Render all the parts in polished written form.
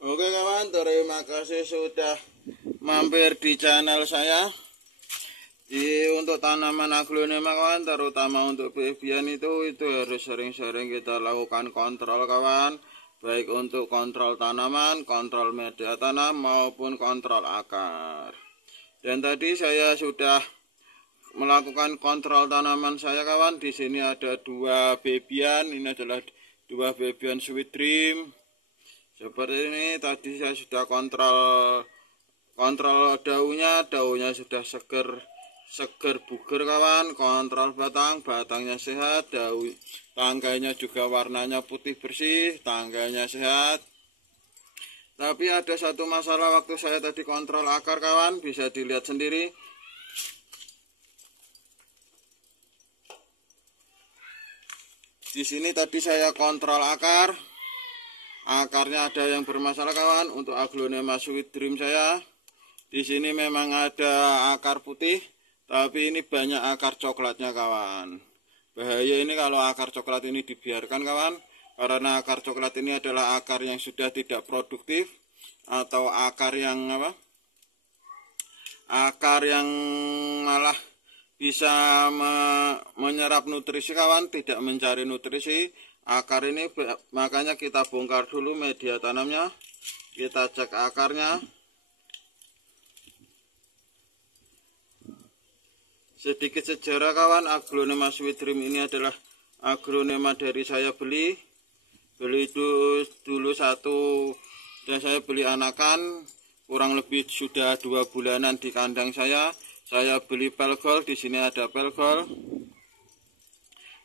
Oke kawan, terima kasih sudah mampir di channel saya. Untuk tanaman aglonema kawan, terutama untuk bebian itu harus sering-sering kita lakukan kontrol kawan. Baik untuk kontrol tanaman, kontrol media tanam maupun kontrol akar. Dan tadi saya sudah melakukan kontrol tanaman saya kawan. Di sini ada 2 bebian, ini adalah 2 bebian Sweet Dream. Seperti ini tadi saya sudah kontrol daunnya sudah seger buger kawan. Kontrol batangnya sehat, tangkainya juga warnanya putih bersih, tangkainya sehat. Tapi ada satu masalah waktu saya tadi kontrol akar kawan, bisa dilihat sendiri. Di sini tadi saya kontrol akarnya ada yang bermasalah kawan. Untuk aglonema Sweet Dream saya di sini memang ada akar putih, tapi ini banyak akar coklatnya kawan. Bahaya ini kalau akar coklat ini dibiarkan kawan, karena akar coklat ini adalah akar yang sudah tidak produktif atau akar yang malah bisa menyerap nutrisi kawan, tidak mencari nutrisi akar ini. Makanya kita bongkar dulu media tanamnya, kita cek akarnya. Sedikit sejarah kawan, aglonema Sweet Dream ini adalah aglonema dari saya beli itu dulu satu, dan saya beli anakan kurang lebih sudah 2 bulanan di kandang saya. Saya beli pelgol, di sini ada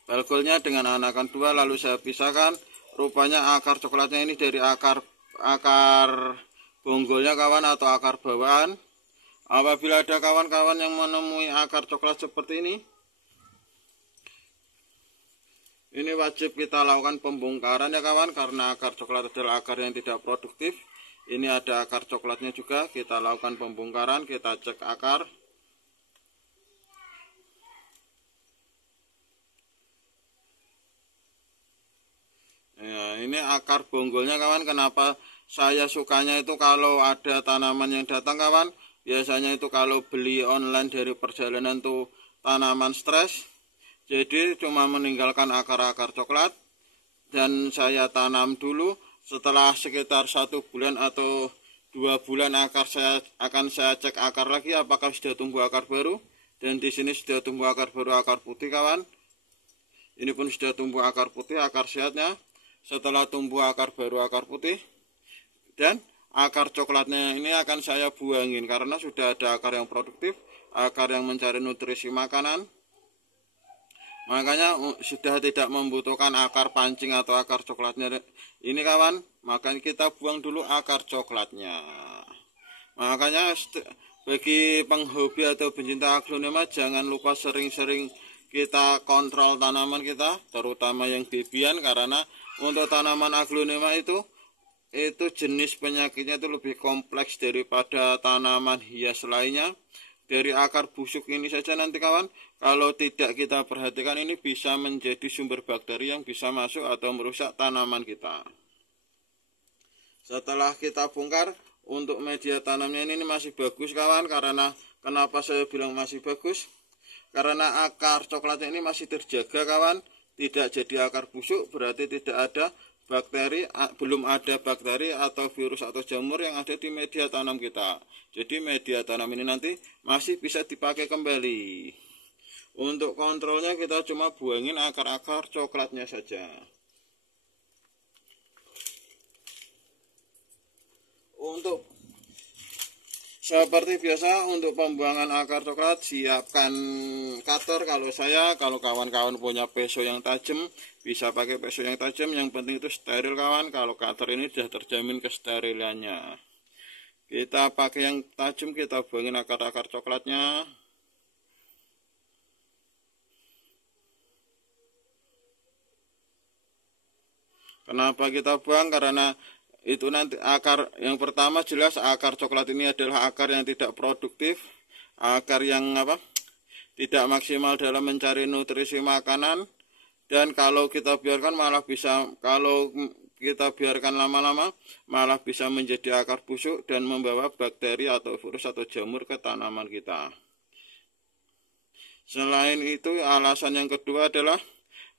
pelgolnya dengan anakan 2, lalu saya pisahkan. Rupanya akar coklatnya ini dari akar bonggolnya kawan, atau akar bawaan. Apabila ada kawan-kawan yang menemui akar coklat seperti ini wajib kita lakukan pembongkaran ya kawan, karena akar coklat adalah akar yang tidak produktif. Ini ada akar coklatnya juga, kita lakukan pembongkaran, kita cek akar. Ya, ini akar bonggolnya kawan. Kenapa saya sukanya itu kalau ada tanaman yang datang kawan, biasanya itu kalau beli online dari perjalanan tuh tanaman stres, jadi cuma meninggalkan akar-akar coklat, dan saya tanam dulu. Setelah sekitar 1 bulan atau 2 bulan akan saya cek akar lagi apakah sudah tumbuh akar baru. Dan di sini sudah tumbuh akar baru, akar putih kawan. Ini pun sudah tumbuh akar putih, akar sehatnya. Setelah tumbuh akar baru, akar putih, dan akar coklatnya ini akan saya buangin karena sudah ada akar yang produktif, akar yang mencari nutrisi makanan. Makanya sudah tidak membutuhkan akar pancing atau akar coklatnya ini kawan. Makanya kita buang dulu akar coklatnya. Makanya bagi penghobi atau pencinta aglonema, jangan lupa sering-sering kita kontrol tanaman kita, terutama yang bebian, karena untuk tanaman aglonema itu jenis penyakitnya itu lebih kompleks daripada tanaman hias lainnya. Dari akar busuk ini saja nanti kawan, kalau tidak kita perhatikan, ini bisa menjadi sumber bakteri yang bisa masuk atau merusak tanaman kita. Setelah kita bongkar, untuk media tanamnya ini masih bagus kawan. Karena kenapa saya bilang masih bagus, karena akar coklatnya ini masih terjaga kawan, tidak jadi akar busuk. Berarti tidak ada bakteri, belum ada bakteri atau virus atau jamur yang ada di media tanam kita. Jadi media tanam ini nanti masih bisa dipakai kembali. Untuk kontrolnya kita cuma buangin akar-akar coklatnya saja. Untuk seperti biasa, untuk pembuangan akar coklat siapkan cutter. Kalau kawan-kawan punya peso yang tajam, bisa pakai peso yang tajam. Yang penting itu steril kawan. Kalau cutter ini sudah terjamin kesterilannya. Kita pakai yang tajam, kita buangin akar-akar coklatnya. Kenapa kita buang? Karena itu nanti akar yang pertama, jelas akar coklat ini adalah akar yang tidak produktif, akar yang tidak maksimal dalam mencari nutrisi makanan. Dan kalau kita biarkan malah bisa, kalau kita biarkan lama-lama malah bisa menjadi akar busuk dan membawa bakteri atau virus atau jamur ke tanaman kita. Selain itu, alasan yang kedua adalah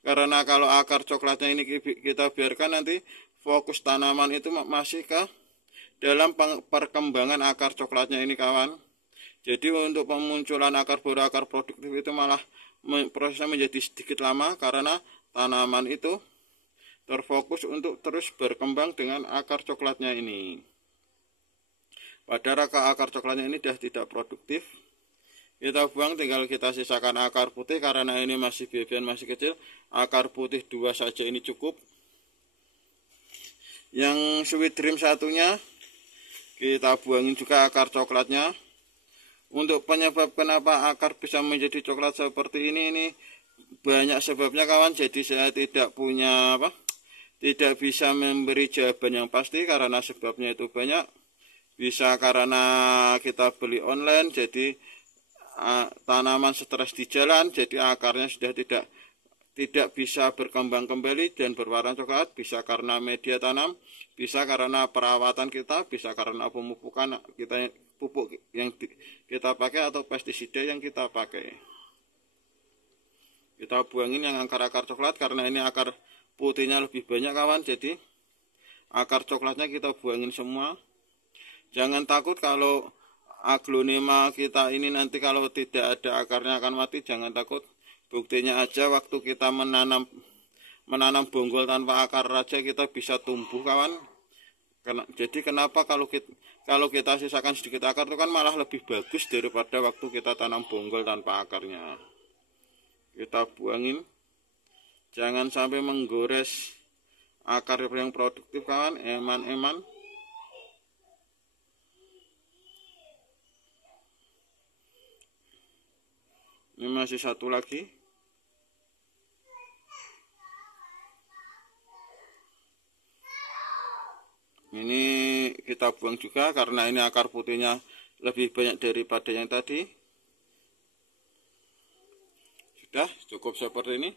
karena kalau akar coklatnya ini kita biarkan, nanti fokus tanaman itu masih ke dalam perkembangan akar coklatnya ini kawan. Jadi untuk pemunculan akar baru, akar produktif itu malah prosesnya menjadi sedikit lama karena tanaman itu terfokus untuk terus berkembang dengan akar coklatnya ini. Padahal akar coklatnya ini sudah tidak produktif, kita buang, tinggal kita sisakan akar putih. Karena ini masih bibian, masih kecil, akar putih 2 saja ini cukup. Yang sweet dream satunya kita buangin juga akar coklatnya. Untuk penyebab kenapa akar bisa menjadi coklat seperti ini banyak sebabnya kawan. Jadi saya tidak punya tidak bisa memberi jawaban yang pasti karena sebabnya itu banyak. Bisa karena kita beli online, jadi tanaman stres di jalan, jadi akarnya sudah tidak bisa berkembang kembali dan berwarna coklat. Bisa karena media tanam, bisa karena perawatan kita, bisa karena pemupukan kita, pupuk yang kita pakai atau pestisida yang kita pakai. Kita buangin yang akar-akar coklat karena ini akar putihnya lebih banyak kawan. Jadi akar coklatnya kita buangin semua. Jangan takut kalau aglonema kita ini nanti kalau tidak ada akarnya akan mati. Jangan takut. Buktinya aja waktu kita menanam bonggol tanpa akar aja kita bisa tumbuh kawan. Jadi kenapa kalau kita sisakan sedikit akar itu kan malah lebih bagus daripada waktu kita tanam bonggol tanpa akarnya. Kita buangin, jangan sampai menggores akar yang produktif kawan, eman-eman. Ini masih satu lagi. Ini kita buang juga karena ini akar putihnya lebih banyak daripada yang tadi. Sudah cukup seperti ini.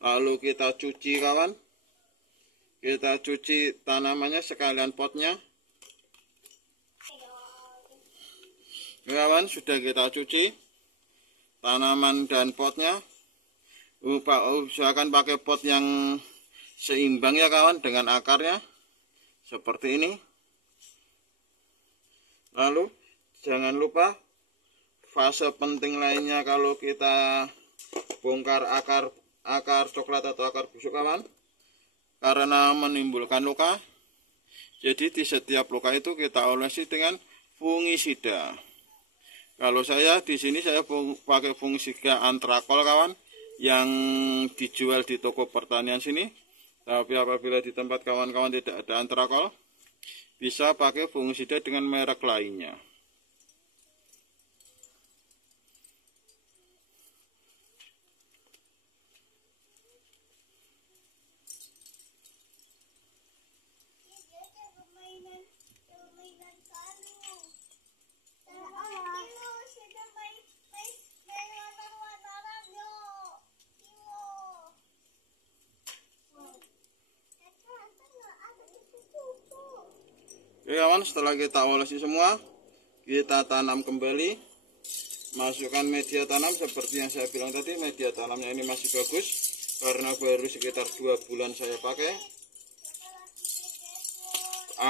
Lalu kita cuci kawan. Kita cuci tanamannya sekalian potnya. Kawan, sudah kita cuci tanaman dan potnya. Usahakan pakai pot yang seimbang ya kawan dengan akarnya. Seperti ini. Lalu jangan lupa fase penting lainnya kalau kita bongkar akar coklat atau akar busuk kawan, karena menimbulkan luka. Jadi di setiap luka itu kita olesi dengan fungisida. Kalau saya di sini saya pakai fungisida antrakol kawan, yang dijual di toko pertanian sini. Tapi apabila di tempat kawan-kawan tidak ada antrakol, bisa pakai fungisida dengan merek lainnya. Oke kawan, setelah kita olesi semua, kita tanam kembali. Masukkan media tanam seperti yang saya bilang tadi. Media tanamnya ini masih bagus karena baru sekitar 2 bulan saya pakai.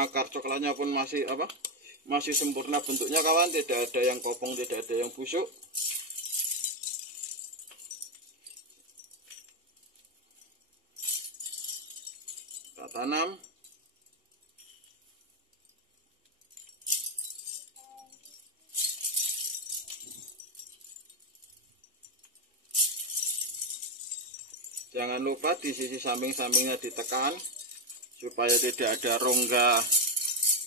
Akar coklatnya pun masih sempurna bentuknya kawan, tidak ada yang kopong, tidak ada yang busuk. Kita tanam. Jangan lupa di sisi samping-sampingnya ditekan supaya tidak ada rongga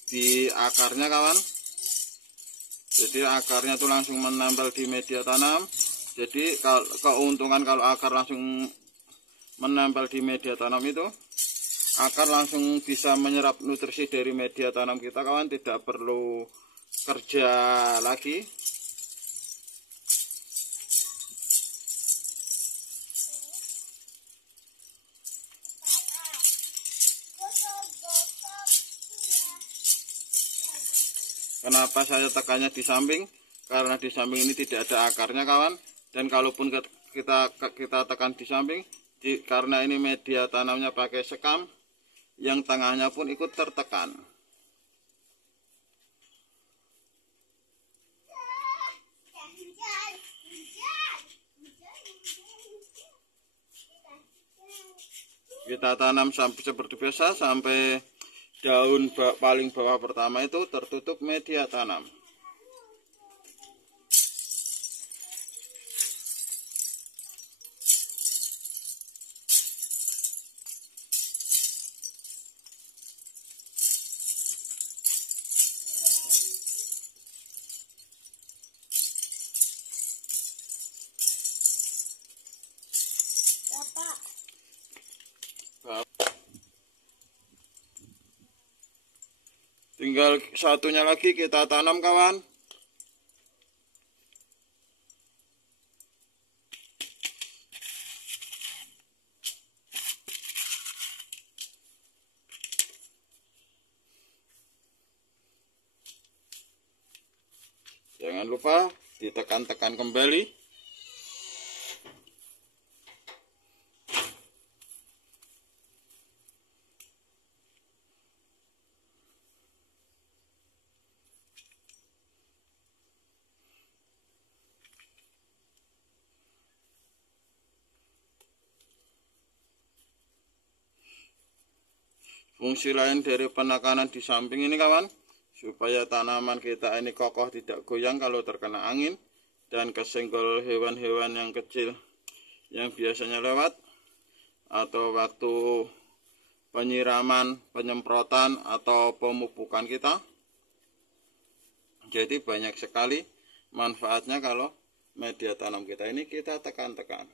di akarnya kawan. Jadi akarnya tuh langsung menempel di media tanam. Jadi keuntungan kalau akar langsung menempel di media tanam itu, akar langsung bisa menyerap nutrisi dari media tanam kita kawan, tidak perlu kerja lagi. Kenapa saya tekannya di samping? Karena di samping ini tidak ada akarnya kawan. Dan kalaupun kita tekan di samping, karena ini media tanamnya pakai sekam, yang tengahnya pun ikut tertekan. Kita tanam sampai seperti biasa sampai daun paling bawah pertama itu tertutup media tanam. Tinggal satunya lagi kita tanam kawan. Jangan lupa ditekan-tekan kembali. Fungsi lain dari penekanan di samping ini kawan, supaya tanaman kita ini kokoh, tidak goyang kalau terkena angin dan kesenggol hewan-hewan yang kecil yang biasanya lewat, atau waktu penyiraman, penyemprotan atau pemupukan kita. Jadi banyak sekali manfaatnya kalau media tanam kita ini kita tekan-tekan.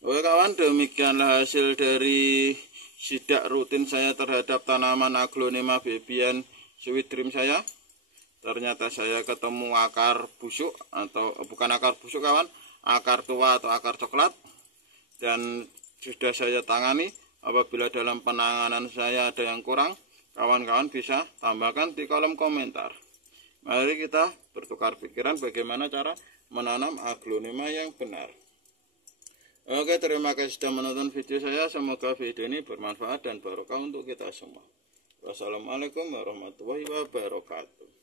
Oke kawan, demikianlah hasil dari sidak rutin saya terhadap tanaman Aglonema Baebien Sweet Dream saya. Ternyata saya ketemu akar busuk, atau bukan akar busuk kawan, akar tua atau akar coklat. Dan sudah saya tangani. Apabila dalam penanganan saya ada yang kurang, kawan-kawan bisa tambahkan di kolom komentar. Mari kita bertukar pikiran bagaimana cara menanam aglonema yang benar. Oke, terima kasih sudah menonton video saya. Semoga video ini bermanfaat dan barokah untuk kita semua. Wassalamualaikum warahmatullahi wabarakatuh.